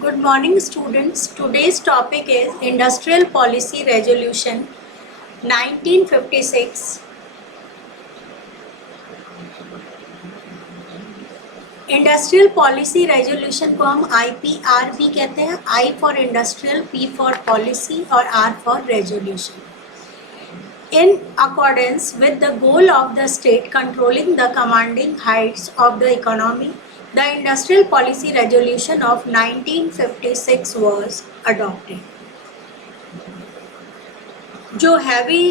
Good morning, students. Today's topic is Industrial Policy Resolution 1956. Industrial policy resolution को हम IPR भी कहते हैं. I for industrial, P for policy और R for resolution. In accordance with the goal of the state controlling the commanding heights of the economy, the Industrial Policy Resolution of 1956 was adopted. जो heavy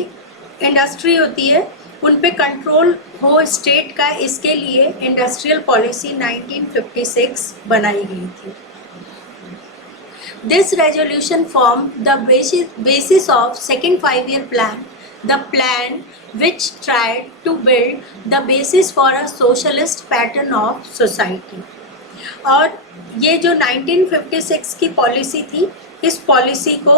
industry होती है उन पे control हो state का, इसके लिए इंडस्ट्रियल पॉलिसी 1956 बनाई गई थी. This resolution form the basis of second 5-year plan, the plan which tried to build the basis for a socialist pattern of society. और ये जो 1956 की पॉलिसी थी, इस पॉलिसी को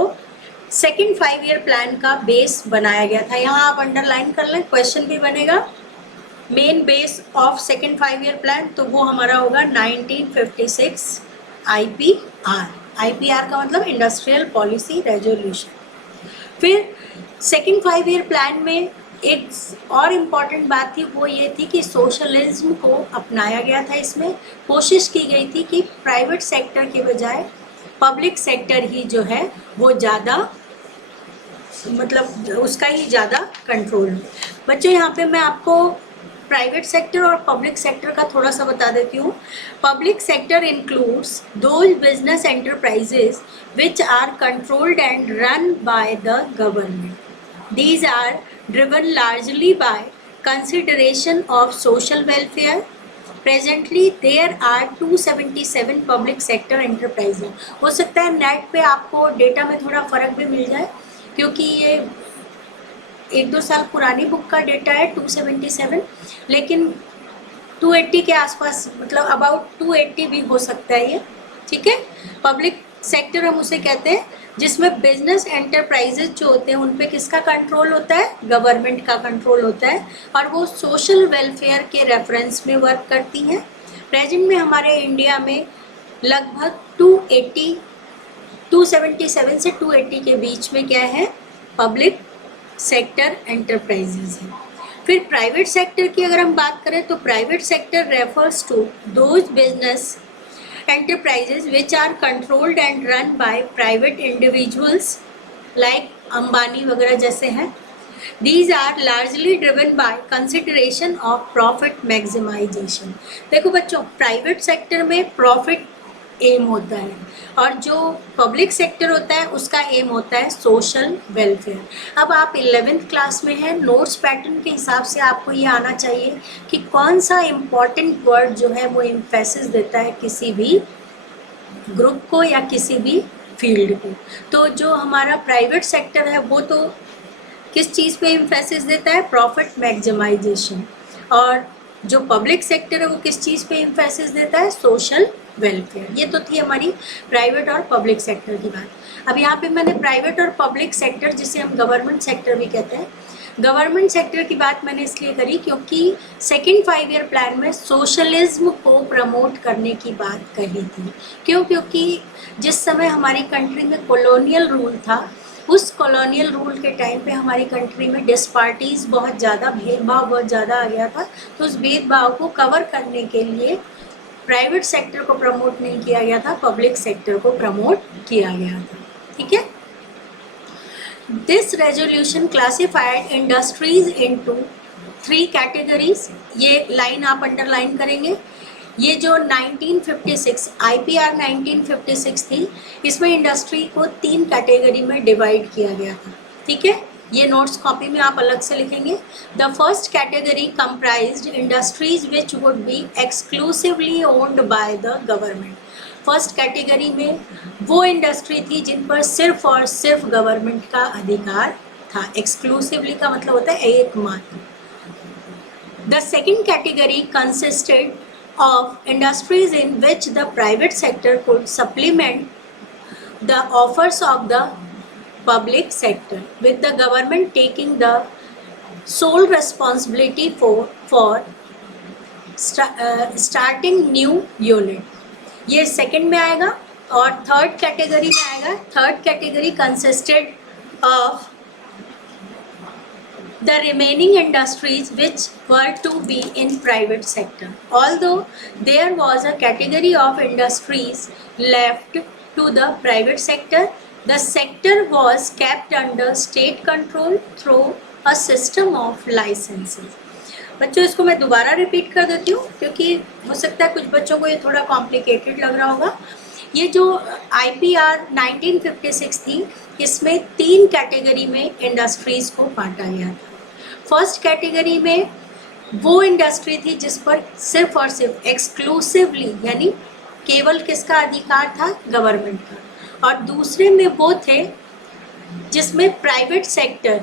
सेकेंड 5-year प्लान का बेस बनाया गया था. यहाँ आप अंडरलाइन कर लें, क्वेश्चन भी बनेगा. Main base of second 5-year plan, तो वो हमारा होगा 1956 IPR. IPR का मतलब इंडस्ट्रियल पॉलिसी रेजोल्यूशन. फिर सेकेंड 5-year प्लान में एक और इम्पॉर्टेंट बात थी, वो ये थी कि सोशलिज्म को अपनाया गया था. इसमें कोशिश की गई थी कि प्राइवेट सेक्टर के बजाय पब्लिक सेक्टर ही जो है वो ज़्यादा, मतलब उसका ही ज़्यादा कंट्रोल हो. बच्चों यहाँ पे मैं आपको प्राइवेट सेक्टर और पब्लिक सेक्टर का थोड़ा सा बता देती हूँ. Public sector includes those business enterprises which are controlled and run by the government. These are driven largely by consideration of social welfare. Presently, there are 277 public sector enterprises. हो सकता है net पे आपको डेटा में थोड़ा फ़र्क भी मिल जाए, क्योंकि ये 1-2 साल पुरानी बुक का डेटा है 277, लेकिन 280 के आसपास, मतलब अबाउट 280 भी हो सकता है ये. ठीक है. पब्लिक सेक्टर हम उसे कहते हैं जिसमें बिजनेस एंटरप्राइजेज जो होते हैं उन पे किसका कंट्रोल होता है? गवर्नमेंट का कंट्रोल होता है, और वो सोशल वेलफेयर के रेफरेंस में वर्क करती हैं. प्रेजेंट में हमारे इंडिया में लगभग 277 से 280 के बीच में क्या है? पब्लिक सेक्टर एंटरप्राइजेज हैं. फिर प्राइवेट सेक्टर की अगर हम बात करें तो private sector refers to those business enterprises which are controlled and run by private individuals like Ambani वगैरह जैसे हैं. These are largely driven by consideration of profit maximization. देखो बच्चों, प्राइवेट सेक्टर में प्रॉफिट एम होता है, और जो पब्लिक सेक्टर होता है उसका एम होता है सोशल वेलफेयर. अब आप 11th क्लास में हैं, नोट्स पैटर्न के हिसाब से आपको ये आना चाहिए कि कौन सा इम्पॉर्टेंट वर्ड जो है वो एम्फेसिस देता है किसी भी ग्रुप को या किसी भी फील्ड को. तो जो हमारा प्राइवेट सेक्टर है वो तो किस चीज़ पे एम्फेसिस देता है? Profit maximisation. और जो पब्लिक सेक्टर है वो किस चीज़ पे एम्फेसिस देता है? Social welfare. ये तो थी हमारी प्राइवेट और पब्लिक सेक्टर की बात. अब यहाँ पे मैंने प्राइवेट और पब्लिक सेक्टर, जिसे हम गवर्नमेंट सेक्टर भी कहते हैं, गवर्नमेंट सेक्टर की बात मैंने इसलिए करी क्योंकि सेकेंड 5-year प्लान में सोशलिज्म को प्रमोट करने की बात कही थी. क्यों? क्योंकि जिस समय हमारी कंट्री में कॉलोनियल रूल था, उस कॉलोनियल रूल के टाइम पे हमारी कंट्री में डिस्पार्टीज़ बहुत ज़्यादा, भेदभाव बहुत ज़्यादा आ गया था. तो उस भेदभाव को कवर करने के लिए प्राइवेट सेक्टर को प्रमोट नहीं किया गया था, पब्लिक सेक्टर को प्रमोट किया गया था. ठीक है. This resolution classified industries into 3 categories. ये लाइन आप अंडरलाइन करेंगे. ये जो 1956 IPR 1956 थी, इसमें इंडस्ट्री को 3 कैटेगरी में डिवाइड किया गया था. ठीक है. ये नोट्स कॉपी में आप अलग से लिखेंगे. The first category comprised industries which would be exclusively owned by the government. First category में वो इंडस्ट्री थी जिन पर सिर्फ और सिर्फ गवर्नमेंट का अधिकार था. एक्सक्लूसिवली का मतलब होता है एकमात्र. The second category consisted of industries in which the private sector could supplement the offers of the public sector, with the government taking the sole responsibility for starting new unit. ये second में आएगा. और third category में आएगा, third category consisted of the remaining industries which were to be in private sector. Although there was a category of industries left to the private sector, the sector was kept under state control through a system of licenses. बच्चों इसको मैं दोबारा repeat कर देती हूँ क्योंकि हो सकता है कुछ बच्चों को ये थोड़ा कॉम्प्लिकेटेड लग रहा होगा। ये जो IPR 1956 थी, इसमें 3 कैटेगरी में इंडस्ट्रीज को बांटा गया था। फर्स्ट कैटेगरी में वो इंडस्ट्री थी जिस पर सिर्फ और सिर्फ एक्सक्लूसिवली यानी केवल किसका अधिकार था, गवर्नमेंट का। और दूसरे में वो थे जिसमें प्राइवेट सेक्टर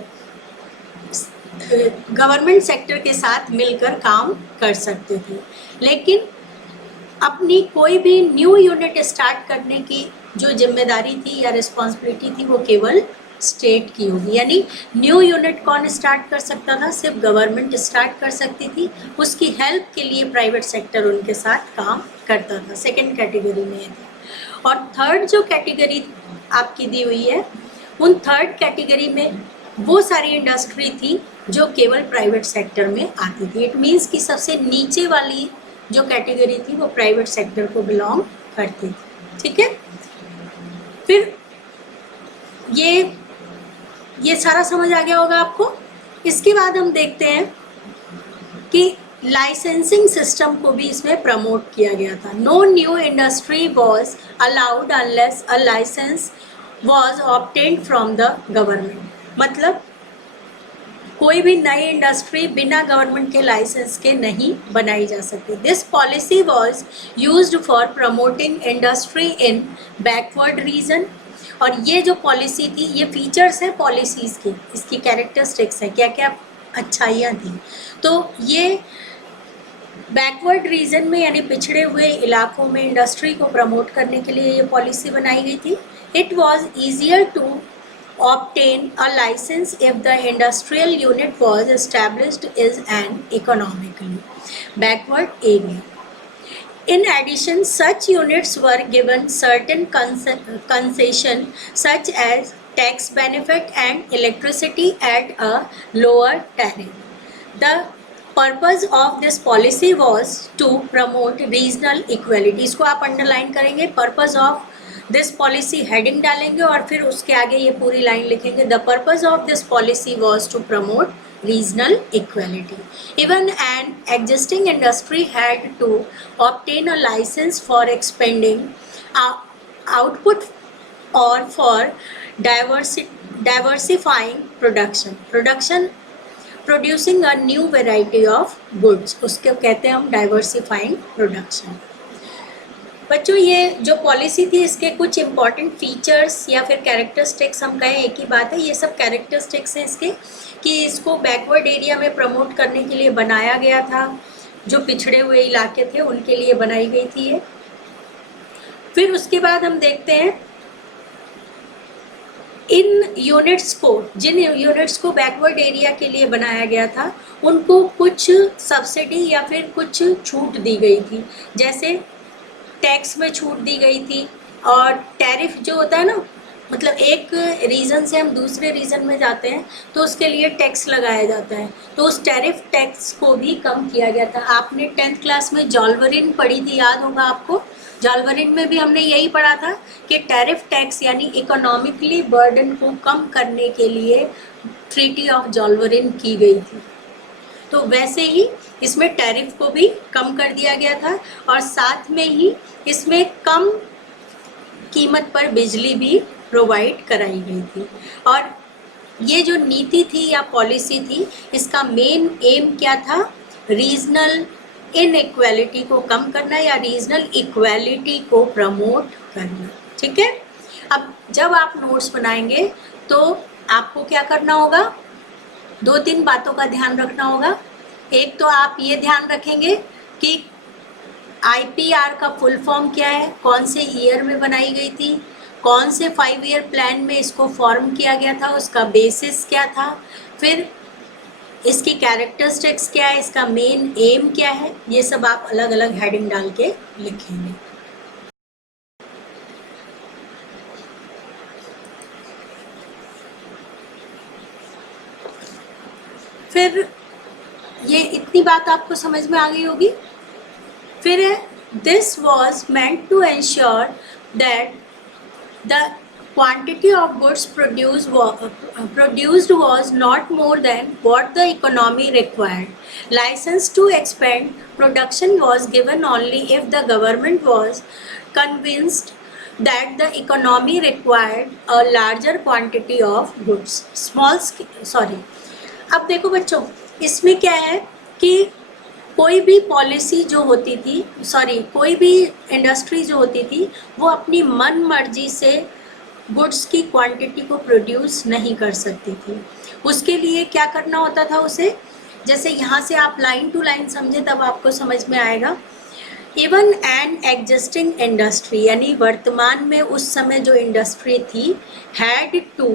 गवर्नमेंट सेक्टर के साथ मिलकर काम कर सकते थे, लेकिन अपनी कोई भी न्यू यूनिट स्टार्ट करने की जो जिम्मेदारी थी या रिस्पॉन्सिबिलिटी थी वो केवल स्टेट की होगी। यानी न्यू यूनिट कौन स्टार्ट कर सकता था, सिर्फ गवर्नमेंट स्टार्ट कर सकती थी, उसकी हेल्प के लिए प्राइवेट सेक्टर उनके साथ काम करता था। सेकंड कैटेगरी में था। और थर्ड जो कैटेगरी आपकी दी हुई है, उन थर्ड कैटेगरी में वो सारी इंडस्ट्री थी जो केवल प्राइवेट सेक्टर में आती थी। इट मीन्स कि सबसे नीचे वाली जो कैटेगरी थी वो प्राइवेट सेक्टर को बिलोंग करती थी। ठीक है, फिर ये सारा समझ आ गया होगा आपको। इसके बाद हम देखते हैं कि लाइसेंसिंग सिस्टम को भी इसमें प्रमोट किया गया था। No new industry was allowed unless a licence was obtained from the government. मतलब कोई भी नई इंडस्ट्री बिना गवर्नमेंट के लाइसेंस के नहीं बनाई जा सकती। This policy was used for promoting industry in backward region. और ये जो पॉलिसी थी, ये फीचर्स हैं पॉलिसीज़ की, इसकी कैरेक्टरिस्टिक्स हैं, क्या क्या अच्छाइयाँ थी। तो ये बैकवर्ड रीजन में यानी पिछड़े हुए इलाकों में इंडस्ट्री को प्रमोट करने के लिए ये पॉलिसी बनाई गई थी। It was easier to obtain a license if the industrial unit was established as an economically backward area. In addition, such units were given certain concession such as tax benefit and electricity at a lower tariff. The purpose of this policy was to promote regional equality. इसको आप underline करेंगे, purpose of this policy heading डालेंगे और फिर उसके आगे ये पूरी लाइन लिखेंगे। The purpose of this policy was to promote regional equality. Even an existing industry had to obtain a licence for expanding output और for diversifying production producing a new variety of goods, उसके कहते हैं हम diversifying production. बच्चों ये जो policy थी इसके कुछ इम्पॉर्टेंट फीचर्स या फिर कैरेक्टरिस्टिक्स हम कहें एक ही बात है, ये सब कैरेक्टरिस्टिक्स हैं इसके कि इसको बैकवर्ड एरिया में प्रमोट करने के लिए बनाया गया था, जो पिछड़े हुए इलाके थे उनके लिए बनाई गई थी ये। फिर उसके बाद हम देखते हैं इन यूनिट्स को, जिन यूनिट्स को बैकवर्ड एरिया के लिए बनाया गया था उनको कुछ सब्सिडी या फिर कुछ छूट दी गई थी। जैसे टैक्स में छूट दी गई थी और टैरिफ जो होता है ना, मतलब एक रीजन से हम दूसरे रीजन में जाते हैं तो उसके लिए टैक्स लगाया जाता है, तो उस टैरिफ टैक्स को भी कम किया गया था। आपने 10th क्लास में जॉल्वरिन पढ़ी थी, याद होगा आपको। जॉल्वरिन में भी हमने यही पढ़ा था कि टैरिफ टैक्स यानी इकोनॉमिकली बर्डन को कम करने के लिए ट्रीटी ऑफ जॉल्वरिन की गई थी। तो वैसे ही इसमें टैरिफ को भी कम कर दिया गया था और साथ में ही इसमें कम कीमत पर बिजली भी प्रोवाइड कराई गई थी। और ये जो नीति थी या पॉलिसी थी, इसका मेन एम क्या था, रीजनल इनइक्वालिटी को कम करना या रीजनल इक्वालिटी को प्रमोट करना। ठीक है, अब जब आप नोट्स बनाएंगे तो आपको क्या करना होगा, 2-3 बातों का ध्यान रखना होगा। एक तो आप ये ध्यान रखेंगे कि IPR का फुल फॉर्म क्या है, कौन से ईयर में बनाई गई थी, कौन से 5 ईयर प्लान में इसको फॉर्म किया गया था, उसका बेसिस क्या था, फिर इसकी कैरेक्टरिस्टिक्स क्या है, इसका मेन एम क्या है, ये सब आप अलग अलग हेडिंग डाल के लिखेंगे। फिर ये इतनी बात आपको समझ में आ गई होगी। फिर है this was meant to ensure that the quantity of goods produced was not more than what the economy required. License to expand production was given only if the government was convinced that the economy required a larger quantity of goods. अब देखो बच्चों, इसमें क्या है कि कोई भी policy जो होती थी, कोई भी इंडस्ट्री जो होती थी, वो अपनी मन मर्जी से गुड्स की क्वांटिटी को प्रोड्यूस नहीं कर सकती थी। उसके लिए क्या करना होता था उसे, जैसे यहाँ से आप लाइन टू लाइन समझे तब आपको समझ में आएगा। इवन एन एग्जिस्टिंग इंडस्ट्री, यानी वर्तमान में उस समय जो इंडस्ट्री थी, had to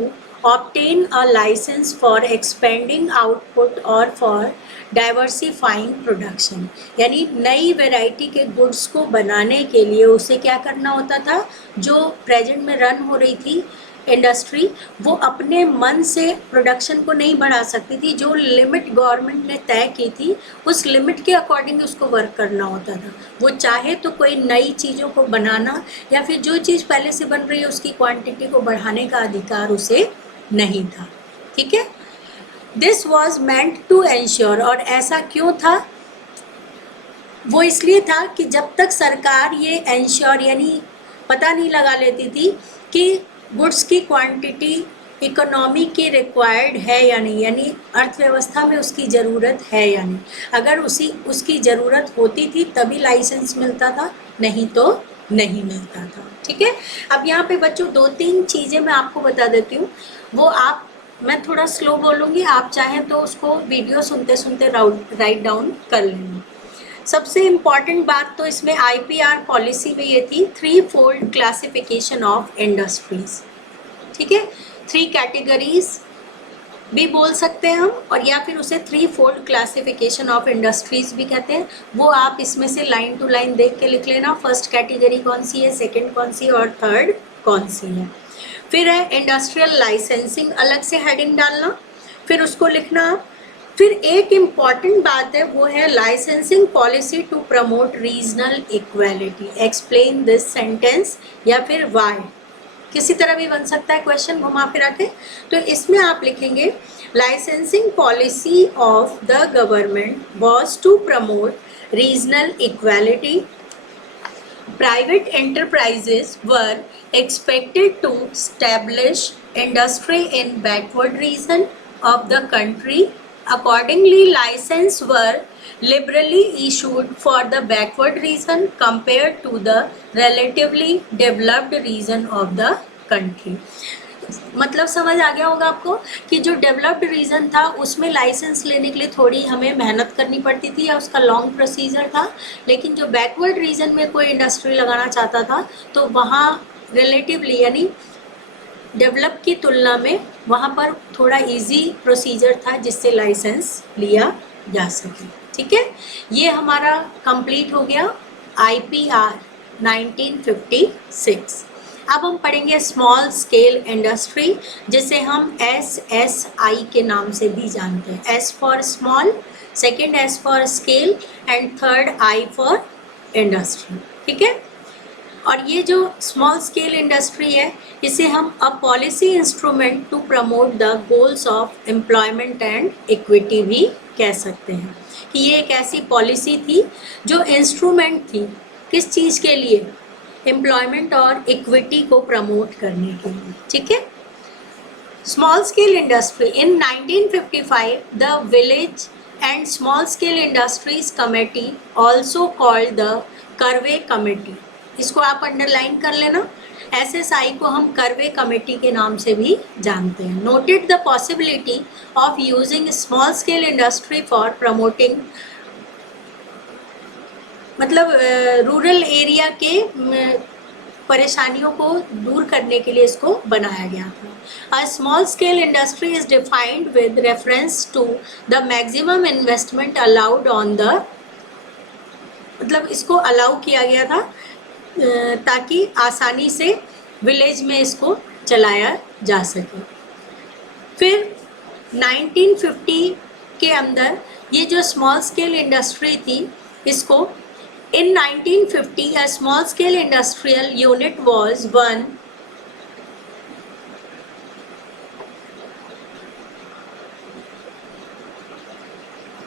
obtain a license for expanding output or for diversifying production, यानी नई वैरायटी के गुड्स को बनाने के लिए उसे क्या करना होता था, जो प्रेजेंट में रन हो रही थी इंडस्ट्री, वो अपने मन से प्रोडक्शन को नहीं बढ़ा सकती थी। जो लिमिट गवर्नमेंट ने तय की थी उस लिमिट के अकॉर्डिंग उसको वर्क करना होता था। वो चाहे तो कोई नई चीज़ों को बनाना या फिर जो चीज़ पहले से बन रही है उसकी क्वांटिटी को बढ़ाने का अधिकार उसे नहीं था। ठीक है, this was meant to ensure, और ऐसा क्यों था, वो इसलिए था कि जब तक सरकार ये एंश्योर यानी पता नहीं लगा लेती थी कि गुड्स की क्वांटिटी इकोनॉमी के रिक्वायर्ड है या नहीं, यानी अर्थव्यवस्था में उसकी ज़रूरत है या नहीं। अगर उसकी ज़रूरत होती थी तभी लाइसेंस मिलता था, नहीं तो नहीं मिलता था। ठीक है, अब यहाँ पे बच्चों 2-3 चीज़ें मैं आपको बता देती हूँ, वो मैं थोड़ा स्लो बोलूँगी, आप चाहें तो उसको वीडियो सुनते सुनते राइट डाउन कर लेंगे। सबसे इम्पॉर्टेंट बात तो इसमें IPR पॉलिसी में ये थी, 3-fold क्लासिफिकेशन ऑफ इंडस्ट्रीज। ठीक है, 3 कैटेगरीज भी बोल सकते हैं हम, और या फिर उसे 3-fold क्लासिफिकेशन ऑफ इंडस्ट्रीज भी कहते हैं। वो आप इसमें से लाइन टू लाइन देख के लिख लेना, फर्स्ट कैटेगरी कौन सी है, सेकंड कौन सी है और थर्ड कौन सी है। फिर है इंडस्ट्रियल लाइसेंसिंग, अलग से हेडिंग डालना, फिर उसको लिखना। फिर एक इम्पॉर्टेंट बात है, वो है licensing policy to promote regional equality. Explain this sentence, या फिर वाई, किसी तरह भी बन सकता है क्वेश्चन घुमा फिरा के। तो इसमें आप लिखेंगे licensing policy of the government was to promote regional equality. Private enterprises were expected to establish industry in backward region of the country. Accordingly, licenses were liberally issued for the backward region compared to the relatively developed region of the country. मतलब समझ आ गया होगा आपको कि जो developed reason था उसमें licence लेने के लिए थोड़ी हमें मेहनत करनी पड़ती थी या उसका लॉन्ग प्रोसीजर था, लेकिन जो बैकवर्ड रीजन में कोई इंडस्ट्री लगाना चाहता था तो वहाँ रिलेटिवली यानी डेवलप की तुलना में वहाँ पर थोड़ा इजी प्रोसीजर था जिससे लाइसेंस लिया जा सके। ठीक है, ये हमारा कंप्लीट हो गया IPR 1956। अब हम पढ़ेंगे स्मॉल स्केल इंडस्ट्री, जिसे हम SSI के नाम से भी जानते हैं। S for small, second S for scale and third I for industry. ठीक है, और ये जो स्मॉल स्केल इंडस्ट्री है इसे हम a policy instrument to promote the goals of employment and equity भी कह सकते हैं कि ये एक ऐसी पॉलिसी थी जो इंस्ट्रूमेंट थी किस चीज़ के लिए, एम्प्लॉयमेंट और इक्विटी को प्रमोट करने के लिए। ठीक है, small scale industry in 1955 the village and small scale industries committee also called the curve committee. इसको आप अंडरलाइन कर लेना, SSI को हम कर्वे कमेटी के नाम से भी जानते हैं। Noted the possibility of using small scale industry for promoting, मतलब रूरल एरिया के परेशानियों को दूर करने के लिए इसको बनाया गया था। A small scale industry is defined with reference to the maximum investment allowed on the, मतलब इसको अलाउ किया गया था ताकि आसानी से विलेज में इसको चलाया जा सके। फिर 1950 के अंदर ये जो स्मॉल स्केल इंडस्ट्री थी, इसको in 1950 a small scale industrial unit was one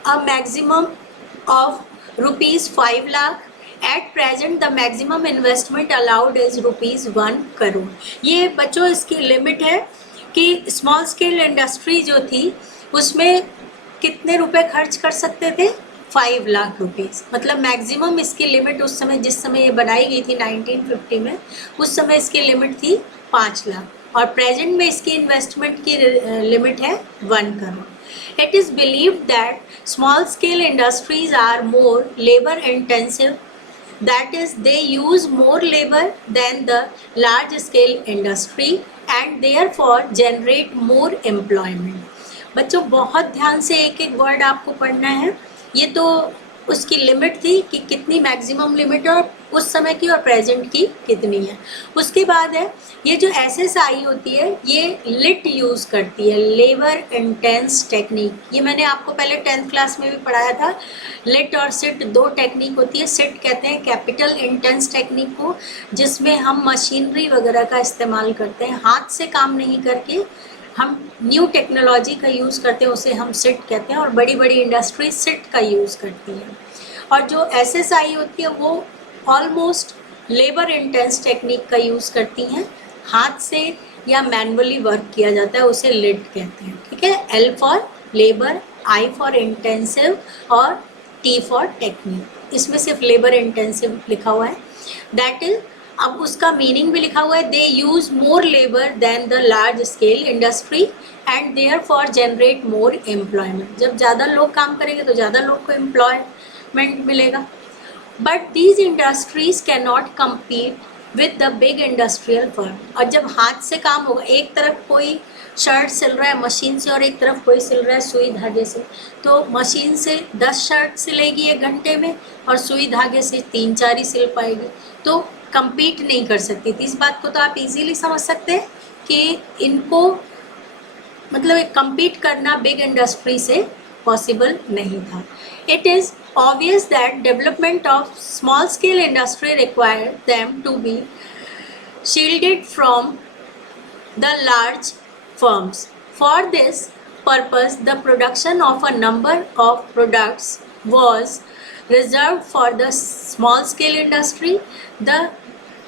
a maximum of rupees 5 lakh. At present the maximum investment allowed is rupees 1 crore. ये बच्चों इसकी लिमिट है कि स्मॉल स्केल इंडस्ट्री जो थी उसमें कितने रुपए खर्च कर सकते थे, 5 लाख रुपीज़. मतलब मैक्सिमम इसकी लिमिट उस समय, जिस समय ये बनाई गई थी 1950 में, उस समय इसकी लिमिट थी 5 लाख, और प्रेजेंट में इसकी इन्वेस्टमेंट की लिमिट है 1 crore. It is believed that small scale industries are more labor intensive, that is they use more labor than the large scale industry and therefore generate more employment. बच्चों बहुत ध्यान से एक एक वर्ड आपको पढ़ना है. ये तो उसकी लिमिट थी कि कितनी मैक्सिमम लिमिट है और उस समय की और प्रेजेंट की कितनी है. उसके बाद है ये जो SSI होती है, ये लिट यूज़ करती है, लेबर इंटेंस टेक्निक. ये मैंने आपको पहले 10th क्लास में भी पढ़ाया था. लिट और सिट दो टेक्निक होती है. सिट कहते हैं कैपिटल इंटेंस टेक्निक को, जिसमें हम मशीनरी वगैरह का इस्तेमाल करते हैं, हाथ से काम नहीं करके हम न्यू टेक्नोलॉजी का यूज़ करते हैं, उसे हम सिट कहते हैं. और बड़ी बड़ी इंडस्ट्री सिट का यूज़ करती है. और जो SSI होती है वो ऑलमोस्ट लेबर इंटेंस टेक्निक का यूज़ करती हैं, हाथ से या मैनुअली वर्क किया जाता है, उसे लिट कहते हैं. ठीक है. L for labour, I for intensive और T फॉर टेक्निक. इसमें सिर्फ लेबर इंटेंसिव लिखा हुआ है. दैट इज, अब उसका मीनिंग भी लिखा हुआ है, they use more labour than the large scale industry and therefore generate more employment. जब ज़्यादा लोग काम करेंगे तो ज़्यादा लोग को एम्प्लॉयमेंट मिलेगा. But these industries can not compete with the big industrial firm. और जब हाथ से काम होगा, एक तरफ कोई शर्ट सिल रहा है मशीन से और एक तरफ कोई सिल रहा है सुई धागे से, तो मशीन से 10 शर्ट सिलेगी 1 घंटे में और सुई धागे से 3-4 ही सिल पाएगी, तो compete नहीं कर सकती थी. इस बात को तो आप इजीली समझ सकते हैं कि इनको मतलब compete करना बिग इंडस्ट्री से पॉसिबल नहीं था. It is obvious that development of small scale industry required them to be shielded from the large firms. For this purpose, the production of a number of products was reserved for the small scale industry. The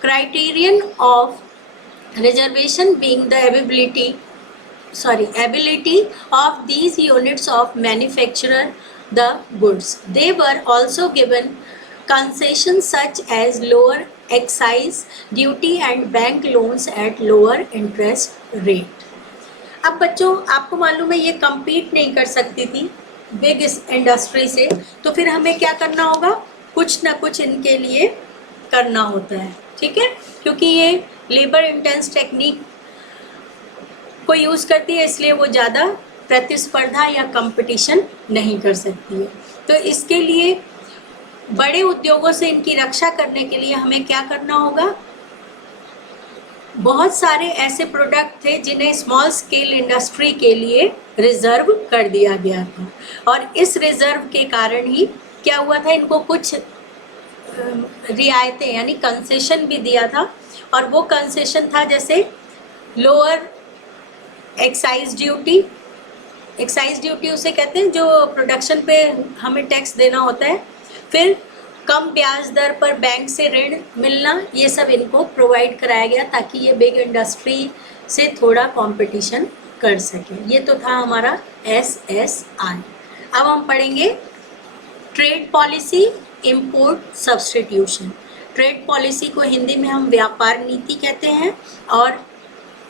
criterion of reservation being the ability of these units of manufacture the goods. They were also given concessions such as lower excise duty and bank loans at lower interest rate. अब बच्चों आपको मालूम है ये compete नहीं कर सकती थी बिग इंडस्ट्री से, तो फिर हमें क्या करना होगा, कुछ ना कुछ इनके लिए करना होता है. ठीक है. क्योंकि ये लेबर इंटेंस टेक्निक को यूज़ करती है, इसलिए वो ज़्यादा प्रतिस्पर्धा या कंपटीशन नहीं कर सकती है. तो इसके लिए बड़े उद्योगों से इनकी रक्षा करने के लिए हमें क्या करना होगा, बहुत सारे ऐसे प्रोडक्ट थे जिन्हें स्मॉल स्केल इंडस्ट्री के लिए रिजर्व कर दिया गया था. और इस रिजर्व के कारण ही क्या हुआ था, इनको कुछ रियायतें यानी कंसेशन भी दिया था. और वो कंसेशन था जैसे lower excise duty. Excise duty उसे कहते हैं जो प्रोडक्शन पे हमें टैक्स देना होता है. फिर कम ब्याज दर पर बैंक से ऋण मिलना, ये सब इनको प्रोवाइड कराया गया ताकि ये बिग इंडस्ट्री से थोड़ा कंपटीशन कर सके. ये तो था हमारा SSI. अब हम पढ़ेंगे trade policy, import substitution. Trade policy को हिंदी में हम व्यापार नीति कहते हैं, और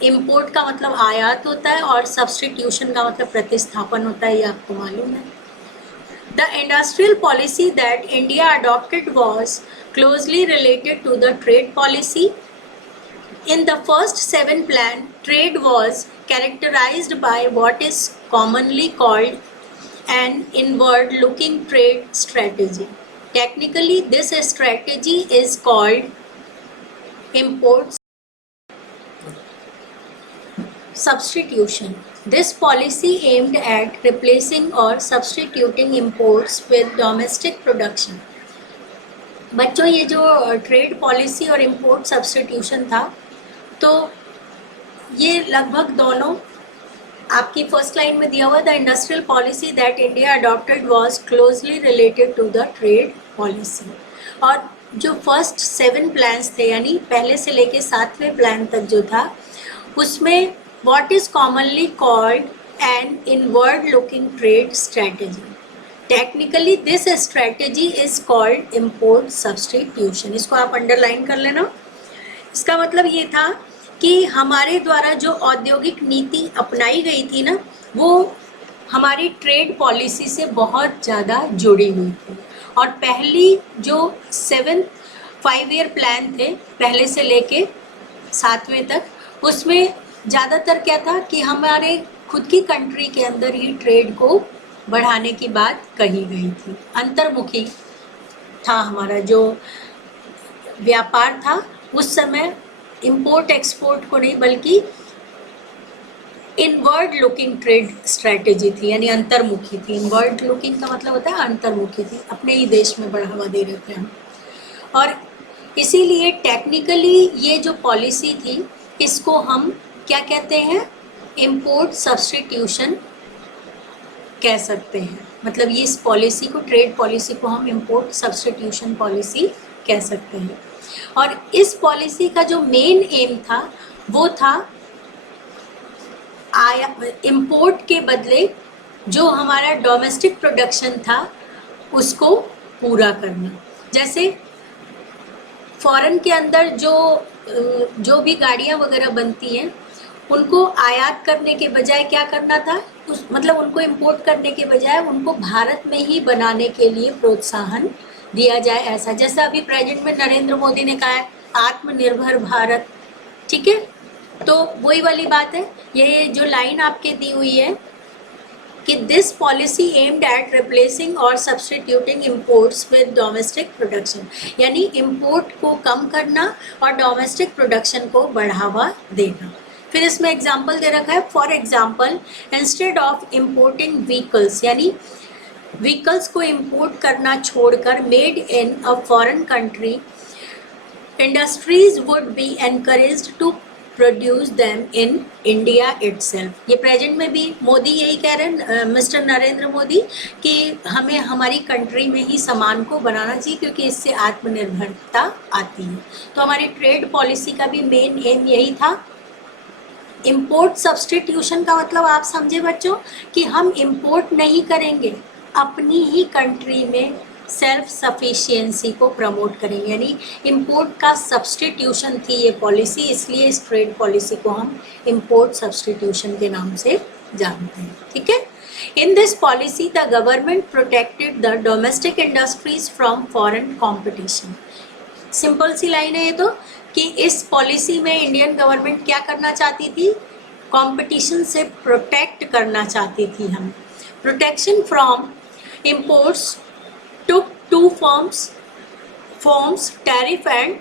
इंपोर्ट का मतलब आयात होता है और सब्स्टिट्यूशन का मतलब प्रतिस्थापन होता है, ये आपको मालूम है. The industrial policy that India adopted was closely related to the trade policy. In the first 7 plan, trade was characterized by what is commonly called an inward-looking trade strategy. Technically, this strategy is called import substitution. This policy aimed at replacing or substituting imports with domestic production. बच्चों ये जो trade policy और import substitution था, तो ये लगभग दोनों आपकी फर्स्ट लाइन में दिया हुआ, the industrial policy that India adopted was closely related to the trade policy. और जो फर्स्ट 7 प्लान्स थे, यानी पहले से लेके 7वें प्लान तक जो था, उसमें what is commonly called an inward looking trade strategy. Technically this strategy is called import substitution. इसको आप अंडरलाइन कर लेना. इसका मतलब ये था कि हमारे द्वारा जो औद्योगिक नीति अपनाई गई थी ना, वो हमारी ट्रेड पॉलिसी से बहुत ज़्यादा जुड़ी हुई थी. और पहली जो 7 5-year प्लान थे, पहले से लेके 7वें तक, उसमें ज़्यादातर क्या था कि हमारे खुद की कंट्री के अंदर ही ट्रेड को बढ़ाने की बात कही गई थी. अंतर्मुखी था हमारा जो व्यापार था उस समय, इंपोर्ट एक्सपोर्ट को नहीं बल्कि इनवर्ड लुकिंग ट्रेड स्ट्रैटेजी थी, यानी अंतर्मुखी थी. इनवर्ड लुकिंग का मतलब होता है अंतर्मुखी थी, अपने ही देश में बढ़ावा दे रहे थे हम. और इसीलिए टेक्निकली ये जो पॉलिसी थी, इसको हम क्या कहते हैं, इम्पोर्ट सब्स्टिट्यूशन कह सकते हैं. मतलब ये इस पॉलिसी को, ट्रेड पॉलिसी को हम इम्पोर्ट सब्स्टिट्यूशन पॉलिसी कह सकते हैं. और इस पॉलिसी का जो मेन एम था वो था इम्पोर्ट के बदले जो हमारा डोमेस्टिक प्रोडक्शन था उसको पूरा करना. जैसे फॉरेन के अंदर जो भी गाड़ियाँ वगैरह बनती हैं, उनको आयात करने के बजाय क्या करना था, मतलब उनको इंपोर्ट करने के बजाय उनको भारत में ही बनाने के लिए प्रोत्साहन दिया जाए. ऐसा जैसा अभी प्रेजेंट में नरेंद्र मोदी ने कहा है, आत्मनिर्भर भारत. ठीक है, तो वही वाली बात है. ये जो लाइन आपके दी हुई है कि this policy aimed at replacing और substituting imports with domestic production, यानी इम्पोर्ट को कम करना और डोमेस्टिक प्रोडक्शन को बढ़ावा देना. फिर इसमें एग्जाम्पल दे रखा है, for example instead of importing vehicles, यानी व्हीकल्स को इम्पोर्ट करना छोड़कर made in a foreign country, industries would be encouraged to produce them in India itself. ये प्रेजेंट में भी मोदी यही कह रहे हैं, मिस्टर नरेंद्र मोदी, कि हमें हमारी कंट्री में ही सामान को बनाना चाहिए क्योंकि इससे आत्मनिर्भरता आती है. तो हमारी ट्रेड पॉलिसी का भी मेन एम यही था. इम्पोर्ट सब्स्टिट्यूशन का मतलब आप समझे बच्चों कि हम इम्पोर्ट नहीं करेंगे, अपनी ही कंट्री में सेल्फ सफिशिएंसी को प्रमोट करेंगे. यानी इम्पोर्ट का सब्स्टिट्यूशन थी ये पॉलिसी, इसलिए इस ट्रेड पॉलिसी को हम इम्पोर्ट सब्स्टिट्यूशन के नाम से जानते हैं. ठीक है. In this policy the government protected the domestic industries from foreign competition. Simple सी लाइन है ये तो, कि इस पॉलिसी में इंडियन गवर्नमेंट क्या करना चाहती थी, कंपटीशन से प्रोटेक्ट करना चाहती थी. हम protection from imports took 2 forms, tariff and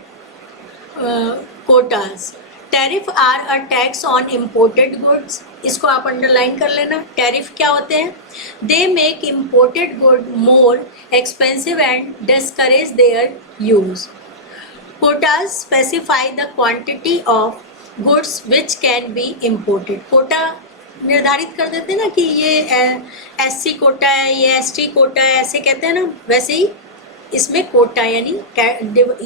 quotas. Tariff are a tax on imported goods. इसको आप अंडरलाइन कर लेना. टैरिफ क्या होते हैं, they make imported good more expensive and discourage their use. Quotas specify the quantity of goods which can be imported. Kota निर्धारित कर देते हैं ना कि ये SC कोटा है, ये ST कोटा है, ऐसे कहते हैं ना, वैसे ही इसमें कोटा यानी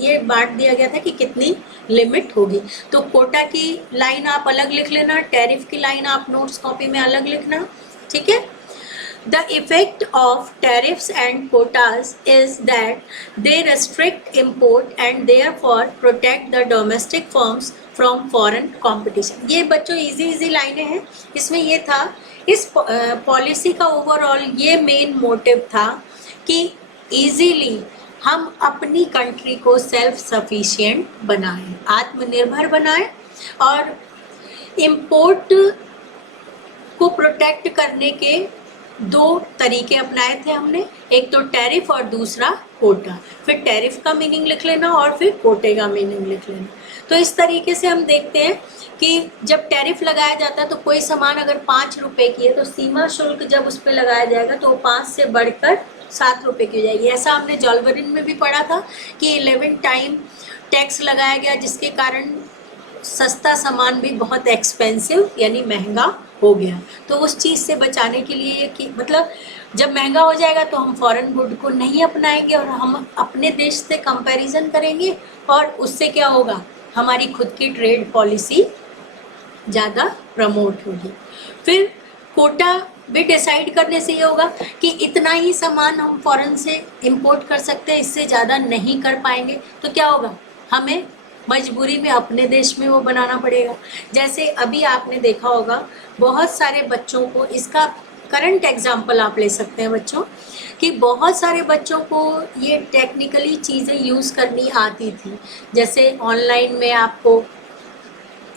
ये बांट दिया गया था कि कितनी लिमिट होगी. तो कोटा की लाइन आप अलग लिख लेना, टैरिफ की लाइन आप नोट्स कॉपी में अलग लिखना. ठीक है. The effect of tariffs and quotas is that they restrict import and therefore protect the domestic firms from foreign competition. ये बच्चों इजी लाइनें हैं. इसमें ये था, इस पॉलिसी का ओवरऑल ये मेन मोटिव था कि इजीली हम अपनी कंट्री को सेल्फ सफिशिएंट बनाएं, आत्मनिर्भर बनाएं, और इम्पोर्ट को प्रोटेक्ट करने के दो तरीके अपनाए थे हमने, एक तो टैरिफ और दूसरा कोटा। फिर टैरिफ का मीनिंग लिख लेना और फिर कोटे का मीनिंग लिख लेना। तो इस तरीके से हम देखते हैं कि जब टैरिफ लगाया जाता है तो कोई सामान अगर 5 रुपए की है तो सीमा शुल्क जब उस पर लगाया जाएगा तो वो 5 से बढ़कर 7 रुपए की हो जाएगी। ऐसा हमने जॉल्वरिन में भी पढ़ा था कि 11 टाइम टैक्स लगाया गया, जिसके कारण सस्ता सामान भी बहुत एक्सपेंसिव यानी महंगा हो गया। तो उस चीज़ से बचाने के लिए कि मतलब जब महंगा हो जाएगा तो हम फॉरेन गुड को नहीं अपनाएंगे और हम अपने देश से कंपैरिजन करेंगे और उससे क्या होगा, हमारी खुद की ट्रेड पॉलिसी ज़्यादा प्रमोट होगी। फिर कोटा भी डिसाइड करने से ये होगा कि इतना ही सामान हम फॉरेन से इंपोर्ट कर सकते हैं, इससे ज़्यादा नहीं कर पाएंगे। तो क्या होगा, हमें मजबूरी में अपने देश में वो बनाना पड़ेगा। जैसे अभी आपने देखा होगा बहुत सारे बच्चों को, इसका करंट एग्जाम्पल आप ले सकते हैं बच्चों, कि बहुत सारे बच्चों को ये टेक्निकली चीज़ें यूज़ करनी आती थी। जैसे ऑनलाइन में आपको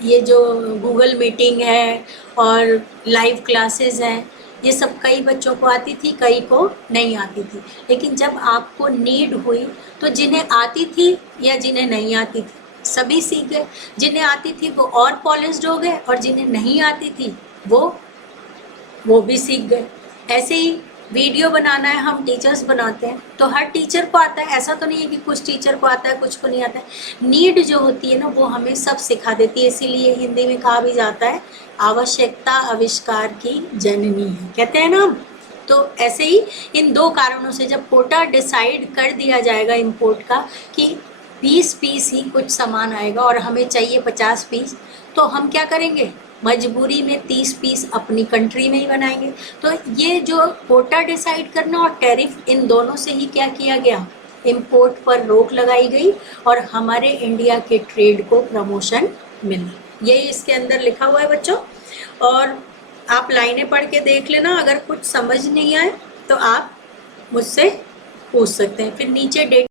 ये जो गूगल मीटिंग है और लाइव क्लासेस हैं, ये सब कई बच्चों को आती थी, कई को नहीं आती थी। लेकिन जब आपको नीड हुई तो जिन्हें आती थी या जिन्हें नहीं आती थी सभी सीख गए। जिन्हें आती थी वो और पॉलिश्ड हो गए और जिन्हें नहीं आती थी वो भी सीख गए। ऐसे ही वीडियो बनाना है, हम टीचर्स बनाते हैं तो हर टीचर को आता है, ऐसा तो नहीं है कि कुछ टीचर को आता है कुछ को नहीं आता है। नीड जो होती है ना वो हमें सब सिखा देती है। इसीलिए हिंदी में कहा भी जाता है आवश्यकता आविष्कार की जननी है, कहते हैं ना हम। तो ऐसे ही इन दो कारणों से जब कोटा डिसाइड कर दिया जाएगा इंपोर्ट का कि 20 पीस ही कुछ सामान आएगा और हमें चाहिए 50 पीस, तो हम क्या करेंगे, मजबूरी में 30 पीस अपनी कंट्री में ही बनाएंगे। तो ये जो कोटा डिसाइड करना और टैरिफ, इन दोनों से ही क्या किया गया, इंपोर्ट पर रोक लगाई गई और हमारे इंडिया के ट्रेड को प्रमोशन मिला। यही इसके अंदर लिखा हुआ है बच्चों, और आप लाइनें पढ़ के देख लेना। अगर कुछ समझ नहीं आए तो आप मुझसे पूछ सकते हैं। फिर नीचे डेट